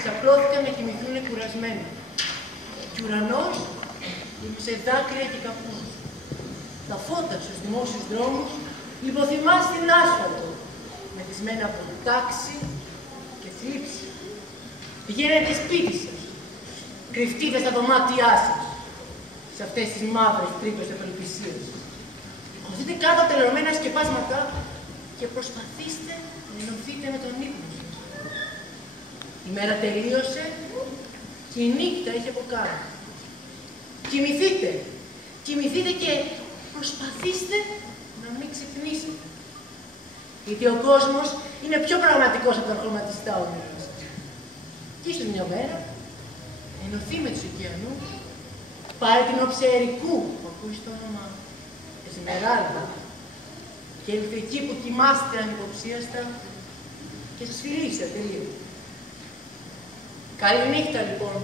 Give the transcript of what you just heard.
ξαπλώθηκαν να κοιμηθούν κουρασμένα. Και ο ουρανός σε δάκρυα και καπνούς. Τα φώτα στους δημόσιους δρόμους λιποθυμά στην άσφαλτο, μεθυσμένα από τάξη και θλίψη. Πηγαίνετε σπίτι σας, κρυφτείτε στα δωμάτια σας, σε αυτές τις μαύρες τρύπες απελπισίας. Χωθείτε κάτω από τα λερωμένα σκεπάσματα και προσπαθήστε να ενωθείτε με τον ύπνο σας. Η μέρα τελείωσε και η νύχτα έχει αποκάρει. Κοιμηθείτε, κοιμηθείτε και προσπαθήστε να μην ξυπνήσετε. Γιατί ο κόσμος είναι πιο πραγματικός από τα χρωματιστά όνειρα σας. Και ίσως μια μέρα ενωθεί με τους ωκεανούς, πάρε την όψη Ερικού που ακούει στο όνομα Εσμεράλδα και ήλθε εκεί που κοιμάστε ανυποψίαστα και σας φιλήσει ατελείωτα. Καλή νύχτα λοιπόν.